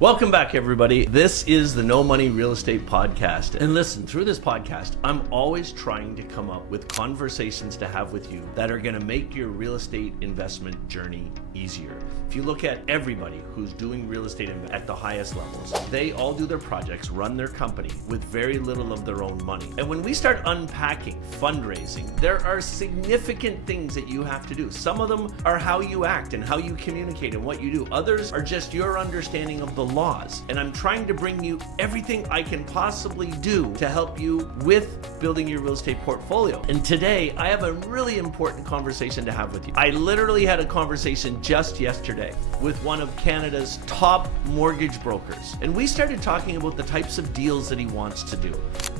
Welcome back, everybody. This is the No Money Real Estate Podcast. And listen, through this podcast, I'm always trying to come up with conversations to have with you that are going to make your real estate investment journey easier. If you look at everybody who's doing real estate at the highest levels, they all do their projects, run their company with very little of their own money. And when we start unpacking fundraising, there are significant things that you have to do. Some of them are how you act and how you communicate and what you do. Others are just your understanding of the laws. And I'm trying to bring you everything I can possibly do to help you with building your real estate portfolio. And today I have a really important conversation to have with you. I literally had a conversation just yesterday with one of Canada's top mortgage brokers. And we started talking about the types of deals that he wants to do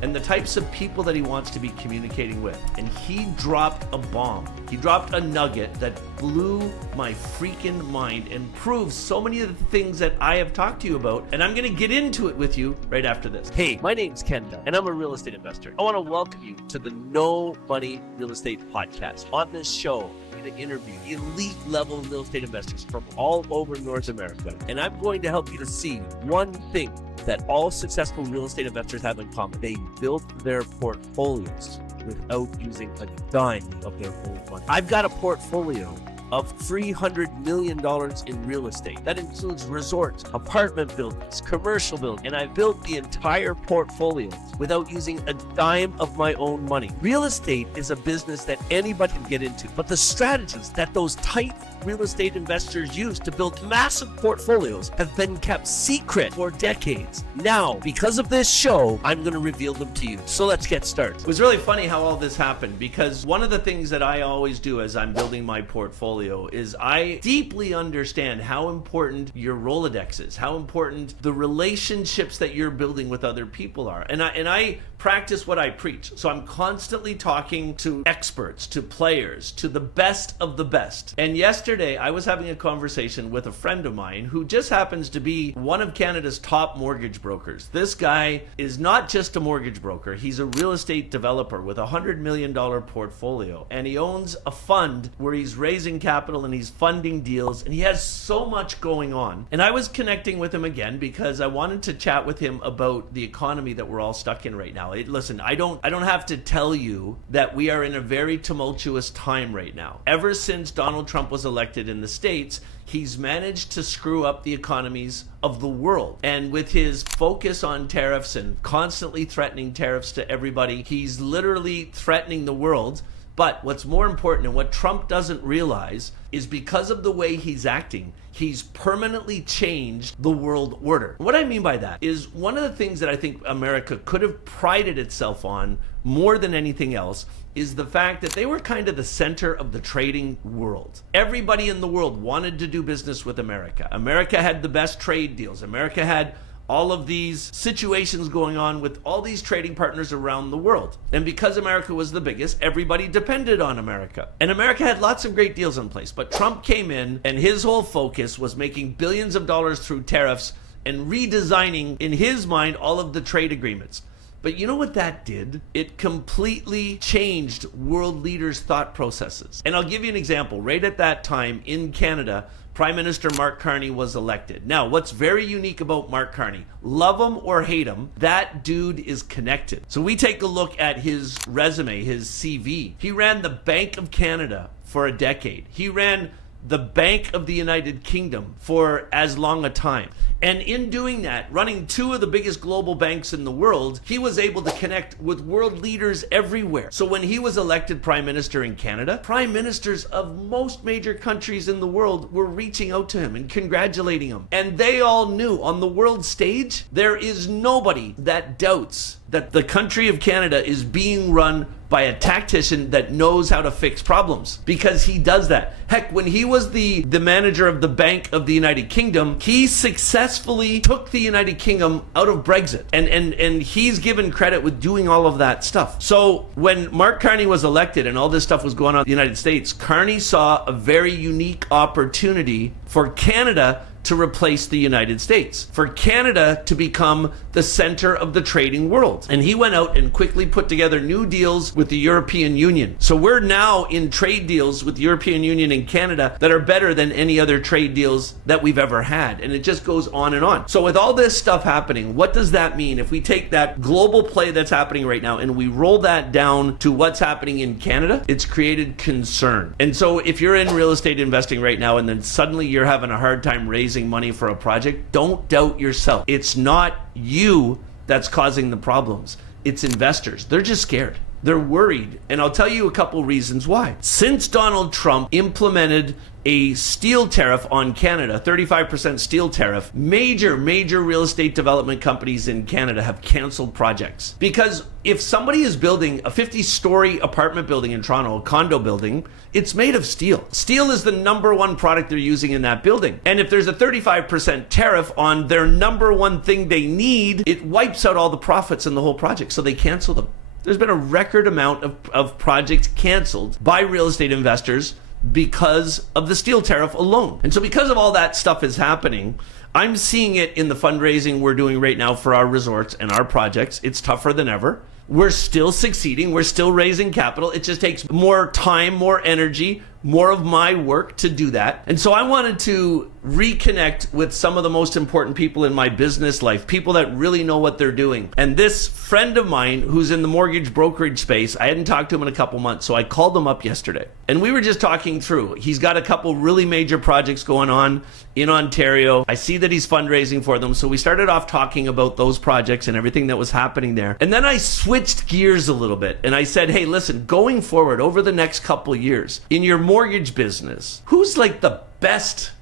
and the types of people that he wants to be communicating with. And he dropped a bomb. He dropped a nugget that blew my freaking mind and proves so many of the things that I have talked to you about, and I'm going to get into it with you right after this. Hey, my name's Ken Dunn, and I'm a real estate investor. I want to welcome you to the No Money Real Estate Podcast. On this show, I'm going to interview elite level real estate investors from all over North America, and I'm going to help you to see one thing that all successful real estate investors have in common. They built their portfolios without using a dime of their own money. I've got a portfolio of $300 million in real estate. That includes resorts, apartment buildings, commercial buildings, and I built the entire portfolio without using a dime of my own money. Real estate is a business that anybody can get into, but the strategies that those tight real estate investors use to build massive portfolios have been kept secret for decades. Now, because of this show, I'm going to reveal them to you. So let's get started. It was really funny how all this happened, because one of the things that I always do as I'm building my portfolio is I deeply understand how important your Rolodex is, how important the relationships that you're building with other people are. And I practice what I preach. So I'm constantly talking to experts, to players, to the best of the best. And yesterday I was having a conversation with a friend of mine who just happens to be one of Canada's top mortgage brokers. This guy is not just a mortgage broker. He's a real estate developer with a $100 million portfolio. And he owns a fund where he's raising capital and he's funding deals, and he has so much going on. And I was connecting with him again because I wanted to chat with him about the economy that we're all stuck in right now. Listen, I don't have to tell you that we are in a very tumultuous time right now. Ever since Donald Trump was elected in the States, he's managed to screw up the economies of the world. And with his focus on tariffs and constantly threatening tariffs to everybody, he's literally threatening the world. But what's more important, and what Trump doesn't realize, is because of the way he's acting, he's permanently changed the world order. What I mean by that is one of the things that I think America could have prided itself on more than anything else is the fact that they were kind of the center of the trading world. Everybody in the world wanted to do business with America. America had the best trade deals. America had all of these situations going on with all these trading partners around the world. And because America was the biggest, everybody depended on America. And America had lots of great deals in place. But Trump came in and his whole focus was making billions of dollars through tariffs and redesigning, in his mind, all of the trade agreements. But you know what that did? It completely changed world leaders' thought processes. And I'll give you an example. Right at that time in Canada, Prime Minister Mark Carney was elected. Now, what's very unique about Mark Carney, love him or hate him, that dude is connected. So we take a look at his resume, his CV. He ran the Bank of Canada for a decade. He ran the Bank of the United Kingdom for as long a time. And in doing that, running two of the biggest global banks in the world, he was able to connect with world leaders everywhere. So when he was elected prime minister in Canada, prime ministers of most major countries in the world were reaching out to him and congratulating him. And they all knew on the world stage, there is nobody that doubts that the country of Canada is being run by a tactician that knows how to fix problems, because he does that. Heck, when he was the manager of the Bank of the United Kingdom, he successfully took the United Kingdom out of Brexit. And he's given credit with doing all of that stuff. So when Mark Carney was elected and all this stuff was going on in the United States, Carney saw a very unique opportunity for Canada to replace the United States, for Canada to become the center of the trading world. And he went out and quickly put together new deals with the European Union. So we're now in trade deals with the European Union and Canada that are better than any other trade deals that we've ever had. And it just goes on and on. So with all this stuff happening, what does that mean? If we take that global play that's happening right now and we roll that down to what's happening in Canada, it's created concern. And so if you're in real estate investing right now and then suddenly you're having a hard time raising money for a project, don't doubt yourself. It's not you that's causing the problems. It's investors. They're just scared. They're worried. And I'll tell you a couple reasons why. Since Donald Trump implemented a steel tariff on Canada, 35% steel tariff, major real estate development companies in Canada have canceled projects. Because if somebody is building a 50-story apartment building in Toronto, a condo building, it's made of steel. Steel is the number one product they're using in that building. And if there's a 35% tariff on their number one thing they need, it wipes out all the profits in the whole project. So they cancel them. There's been a record amount of projects canceled by real estate investors because of the steel tariff alone. And so because of all that stuff is happening, I'm seeing it in the fundraising we're doing right now for our resorts and our projects. It's tougher than ever. We're still succeeding. We're still raising capital. It just takes more time, more energy, more of my work to do that. And so I wanted to reconnect with some of the most important people in my business life, people that really know what they're doing. And this friend of mine who's in the mortgage brokerage space, I hadn't talked to him in a couple months, so I called him up yesterday. And we were just talking through. He's got a couple really major projects going on in Ontario. I see that he's fundraising for them. So we started off talking about those projects and everything that was happening there. And then I switched gears a little bit and I said, hey, listen, going forward over the next couple years in your mortgage business, who's like the best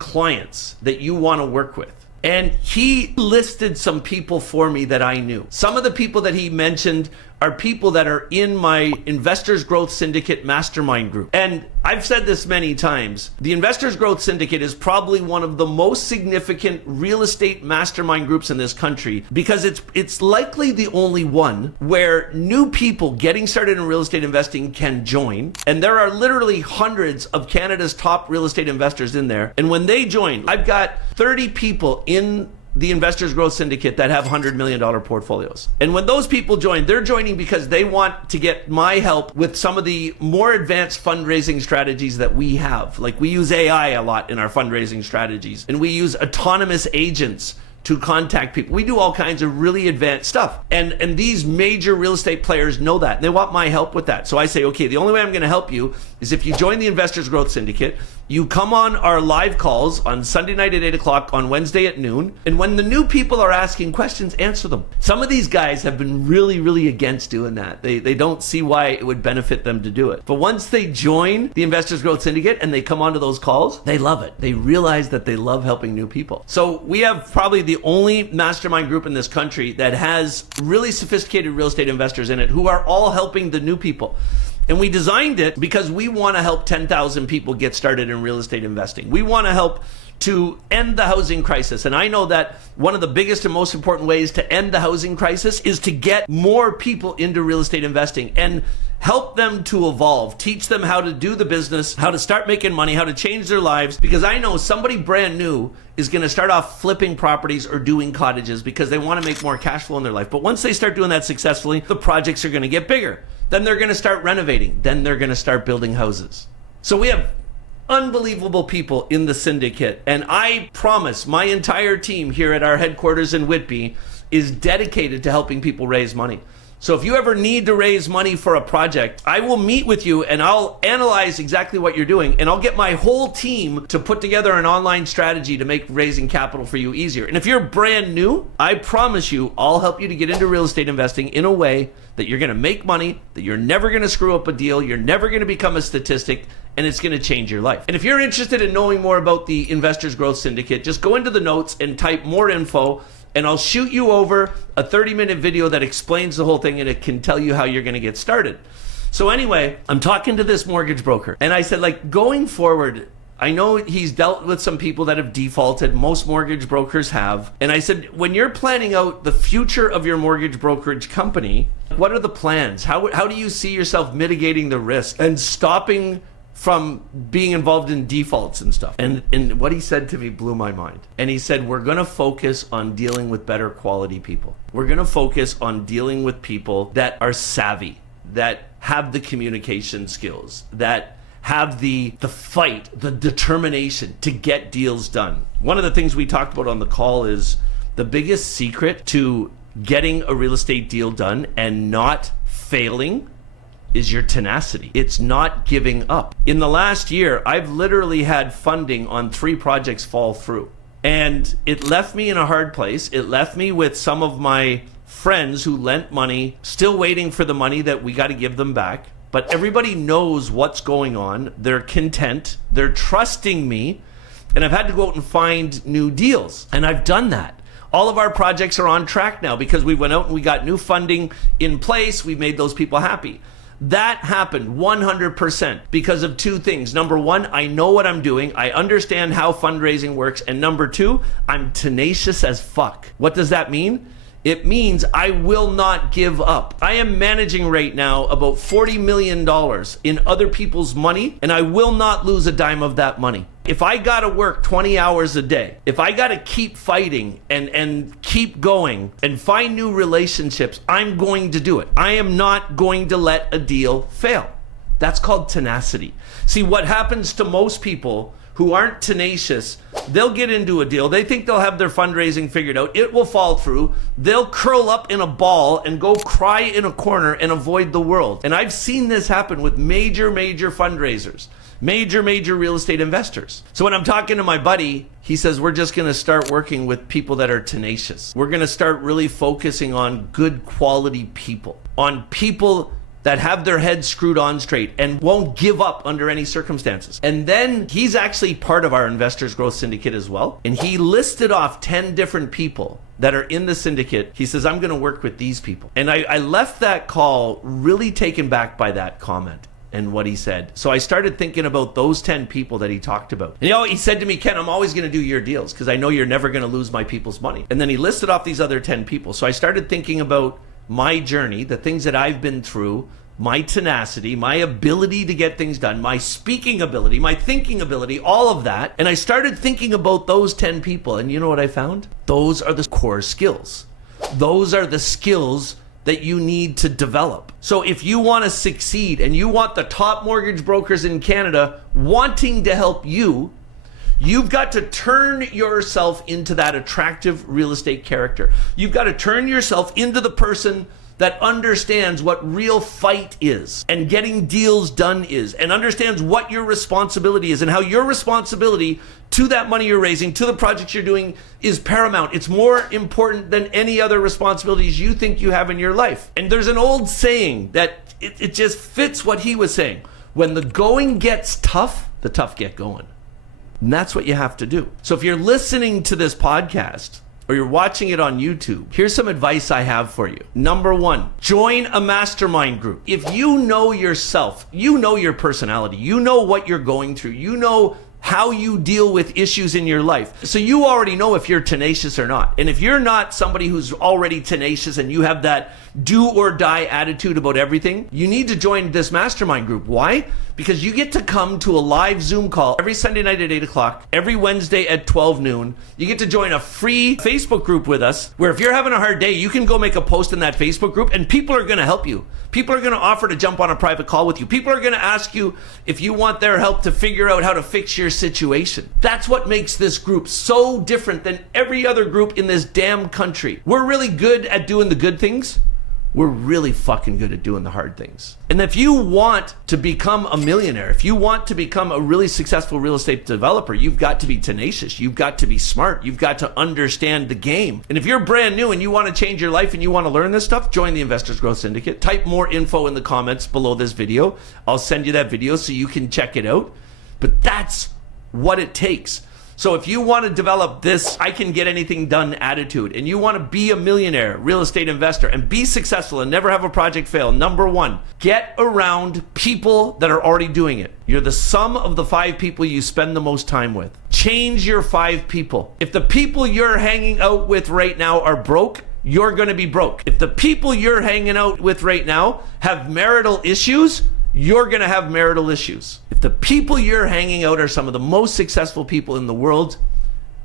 clients that you want to work with? And he listed some people for me that I knew. Some of the people that he mentioned are people that are in my Investors Growth Syndicate Mastermind group. And I've said this many times, the Investors Growth Syndicate is probably one of the most significant real estate mastermind groups in this country because it's likely the only one where new people getting started in real estate investing can join. And there are literally hundreds of Canada's top real estate investors in there. And when they join, I've got 30 people in the Investors Growth Syndicate that have $100 million portfolios. And when those people join, they're joining because they want to get my help with some of the more advanced fundraising strategies that we have. Like we use AI a lot in our fundraising strategies, and we use autonomous agents to contact people. We do all kinds of really advanced stuff. And these major real estate players know that. And they want my help with that. So I say, okay, the only way I'm going to help you is if you join the Investors Growth Syndicate, you come on our live calls on Sunday night at 8 o'clock, on Wednesday at noon. And when the new people are asking questions, answer them. Some of these guys have been really against doing that. They don't see why it would benefit them to do it. But once they join the Investors Growth Syndicate and they come onto those calls, they love it. They realize that they love helping new people. So we have probably the only mastermind group in this country that has really sophisticated real estate investors in it who are all helping the new people. And we designed it because we want to help 10,000 people get started in real estate investing. We want to help to end the housing crisis. And I know that one of the biggest and most important ways to end the housing crisis is to get more people into real estate investing and help them to evolve, teach them how to do the business, how to start making money, how to change their lives. Because I know somebody brand new is going to start off flipping properties or doing cottages because they want to make more cash flow in their life. But once they start doing that successfully, the projects are going to get bigger. Then they're going to start renovating. Then they're going to start building houses. So we have unbelievable people in the syndicate. And I promise my entire team here at our headquarters in Whitby is dedicated to helping people raise money. So if you ever need to raise money for a project, I will meet with you and I'll analyze exactly what you're doing, and I'll get my whole team to put together an online strategy to make raising capital for you easier. And if you're brand new, I promise you I'll help you to get into real estate investing in a way that you're going to make money, that you're never going to screw up a deal, you're never going to become a statistic, and it's going to change your life. And if you're interested in knowing more about the Investors Growth Syndicate, just go into the notes and type more info, and I'll shoot you over a 30-minute video that explains the whole thing, and it can tell you how you're going to get started. So anyway, I'm talking to this mortgage broker, and I said, like, going forward, I know he's dealt with some people that have defaulted. Most mortgage brokers have. And I said, when you're planning out the future of your mortgage brokerage company, what are the plans? How do you see yourself mitigating the risk and stopping from being involved in defaults and stuff. And what he said to me blew my mind. And he said, we're going to focus on dealing with better quality people. We're going to focus on dealing with people that are savvy, that have the communication skills, that have the fight, the determination to get deals done. One of the things we talked about on the call is the biggest secret to getting a real estate deal done and not failing is your tenacity. It's not giving up. In the last year, I've literally had funding on 3 projects fall through. And it left me in a hard place. It left me with some of my friends who lent money, still waiting for the money that we got to give them back. But everybody knows what's going on. They're content. They're trusting me. And I've had to go out and find new deals. And I've done that. All of our projects are on track now because we went out and we got new funding in place. We made those people happy. That happened 100% because of 2 things. Number 1, I know what I'm doing. I understand how fundraising works. And number 2, I'm tenacious as fuck. What does that mean? It means I will not give up. I am managing right now about $40 million in other people's money, and I will not lose a dime of that money. If I gotta work 20 hours a day, if I gotta keep fighting and keep going and find new relationships, I'm going to do it. I am not going to let a deal fail. That's called tenacity. See, what happens to most people who aren't tenacious, they'll get into a deal. They think they'll have their fundraising figured out. It will fall through. They'll curl up in a ball and go cry in a corner and avoid the world. And I've seen this happen with major fundraisers, major real estate investors. So when I'm talking to my buddy, he says, we're just going to start working with people that are tenacious. We're going to start really focusing on good quality people, on people that have their heads screwed on straight and won't give up under any circumstances. And then he's actually part of our Investors Growth Syndicate as well. And he listed off 10 different people that are in the syndicate. He says, I'm going to work with these people. And I left that call really taken back by that comment and what he said. So I started thinking about those 10 people that he talked about. And he said to me, Ken, I'm always going to do your deals because I know you're never going to lose my people's money. And then he listed off these other 10 people. So I started thinking about my journey, the things that I've been through, my tenacity, my ability to get things done, my speaking ability, my thinking ability, all of that. And I started thinking about those 10 people. And you know what I found? Those are the core skills. Those are the skills that you need to develop. So if you want to succeed and you want the top mortgage brokers in Canada wanting to help you, you've got to turn yourself into that attractive real estate character. You've got to turn yourself into the person that understands what real fight is and getting deals done is, and understands what your responsibility is and how your responsibility to that money you're raising, to the projects you're doing, is paramount. It's more important than any other responsibilities you think you have in your life. And there's an old saying that it just fits what he was saying. When the going gets tough, the tough get going. And that's what you have to do. So if you're listening to this podcast or you're watching it on YouTube, here's some advice I have for you. Number 1, join a mastermind group. If you know yourself, you know your personality, you know what you're going through, you know how you deal with issues in your life. So you already know if you're tenacious or not. And if you're not somebody who's already tenacious and you have that do or die attitude about everything, you need to join this mastermind group. Why? Because you get to come to a live Zoom call every Sunday night at 8 o'clock, every Wednesday at 12 noon. You get to join a free Facebook group with us where if you're having a hard day, you can go make a post in that Facebook group and people are going to help you. People are going to offer to jump on a private call with you. People are going to ask you if you want their help to figure out how to fix your situation. That's what makes this group so different than every other group in this damn country. We're really good at doing the good things. We're really fucking good at doing the hard things. And if you want to become a millionaire, if you want to become a really successful real estate developer, you've got to be tenacious. You've got to be smart. You've got to understand the game. And if you're brand new and you want to change your life and you want to learn this stuff, join the Investors Growth Syndicate. Type more info in the comments below this video. I'll send you that video so you can check it out. But that's what it takes. So if you want to develop this I can get anything done attitude, and you want to be a millionaire real estate investor and be successful and never have a project fail, number 1, get around people that are already doing it. You're the sum of the 5 people you spend the most time with. Change your 5 people. If the people you're hanging out with right now are broke, you're going to be broke. If the people you're hanging out with right now have marital issues, you're going to have marital issues. If the people you're hanging out are some of the most successful people in the world,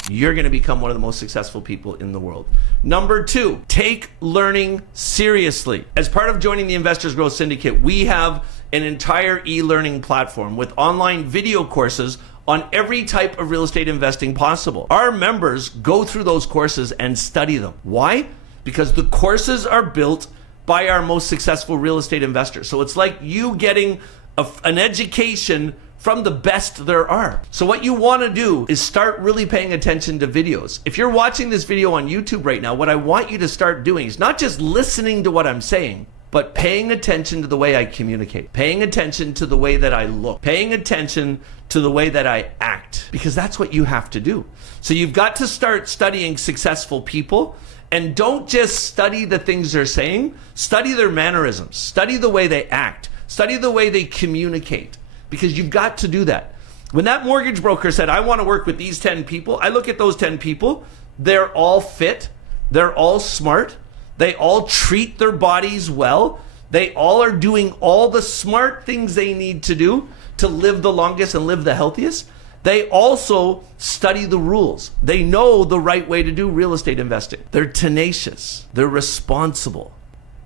you're going to become one of the most successful people in the world. Number 2, take learning seriously. As part of joining the Investors Growth Syndicate, we have an entire e-learning platform with online video courses on every type of real estate investing possible. Our members go through those courses and study them. Why? Because the courses are built by our most successful real estate investors. So it's like you getting an education from the best there are. So what you want to do is start really paying attention to videos. If you're watching this video on YouTube right now, what I want you to start doing is not just listening to what I'm saying, but paying attention to the way I communicate, paying attention to the way that I look, paying attention to the way that I act, because that's what you have to do. So you've got to start studying successful people, and don't just study the things they're saying, study their mannerisms, study the way they act, study the way they communicate, because you've got to do that. When that mortgage broker said, I want to work with these 10 people, I look at those 10 people, they're all fit, they're all smart, they all treat their bodies well, they all are doing all the smart things they need to do to live the longest and live the healthiest. They also study the rules. They know the right way to do real estate investing. They're tenacious, they're responsible.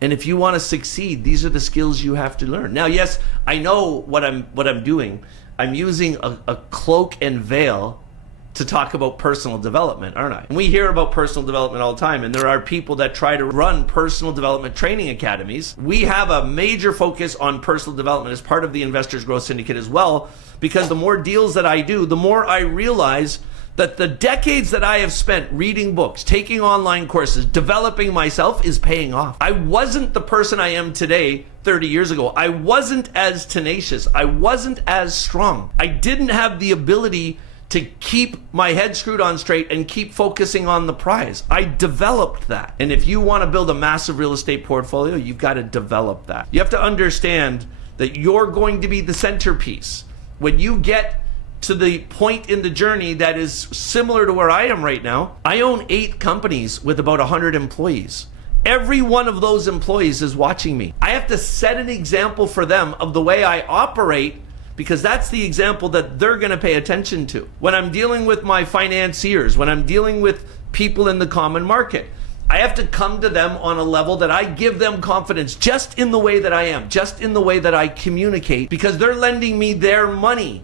And if you want to succeed, these are the skills you have to learn. Now, yes, I know what I'm doing. I'm using a cloak and veil to talk about personal development, aren't I? And we hear about personal development all the time, and there are people that try to run personal development training academies. We have a major focus on personal development as part of the Investors Growth Syndicate as well, because the more deals that I do, the more I realize that the decades that I have spent reading books, taking online courses, developing myself is paying off. I wasn't the person I am today 30 years ago. I wasn't as tenacious. I wasn't as strong. I didn't have the ability to keep my head screwed on straight and keep focusing on the prize. I developed that. And if you want to build a massive real estate portfolio, you've got to develop that. You have to understand that you're going to be the centerpiece. When you get to the point in the journey that is similar to where I am right now, I own 8 companies with about 100 employees. Every one of those employees is watching me. I have to set an example for them of the way I operate, because that's the example that they're going to pay attention to. When I'm dealing with my financiers, when I'm dealing with people in the common market, I have to come to them on a level that I give them confidence just in the way that I am, just in the way that I communicate, because they're lending me their money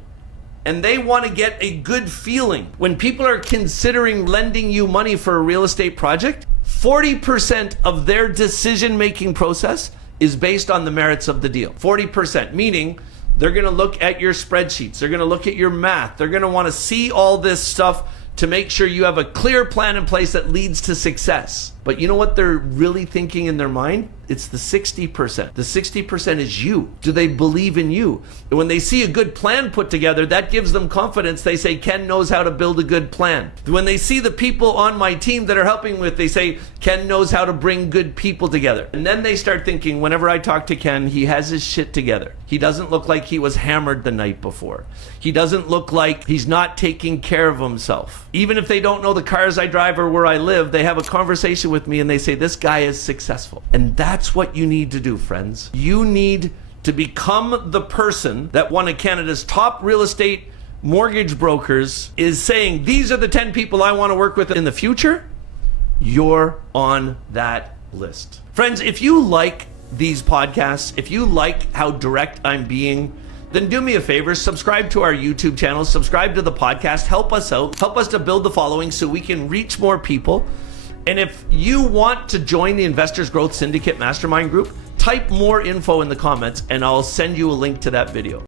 and they want to get a good feeling. When people are considering lending you money for a real estate project, 40% of their decision-making process is based on the merits of the deal. 40%, meaning they're going to look at your spreadsheets. They're going to look at your math. They're going to want to see all this stuff to make sure you have a clear plan in place that leads to success. But you know what they're really thinking in their mind? It's the 60%. The 60% is you. Do they believe in you? And when they see a good plan put together, that gives them confidence. They say, Ken knows how to build a good plan. When they see the people on my team that are helping with, they say, Ken knows how to bring good people together. And then they start thinking, whenever I talk to Ken, he has his shit together. He doesn't look like he was hammered the night before. He doesn't look like he's not taking care of himself. Even if they don't know the cars I drive or where I live, they have a conversation with me and they say, this guy is successful. And that's what you need to do, friends. You need to become the person that one of Canada's top real estate mortgage brokers is saying, these are the 10 people I want to work with in the future. You're on that list. Friends, if you like these podcasts, if you like how direct I'm being, then do me a favor, subscribe to our YouTube channel, subscribe to the podcast, help us out, help us to build the following so we can reach more people. And if you want to join the Investors Growth Syndicate Mastermind Group, type more info in the comments and I'll send you a link to that video.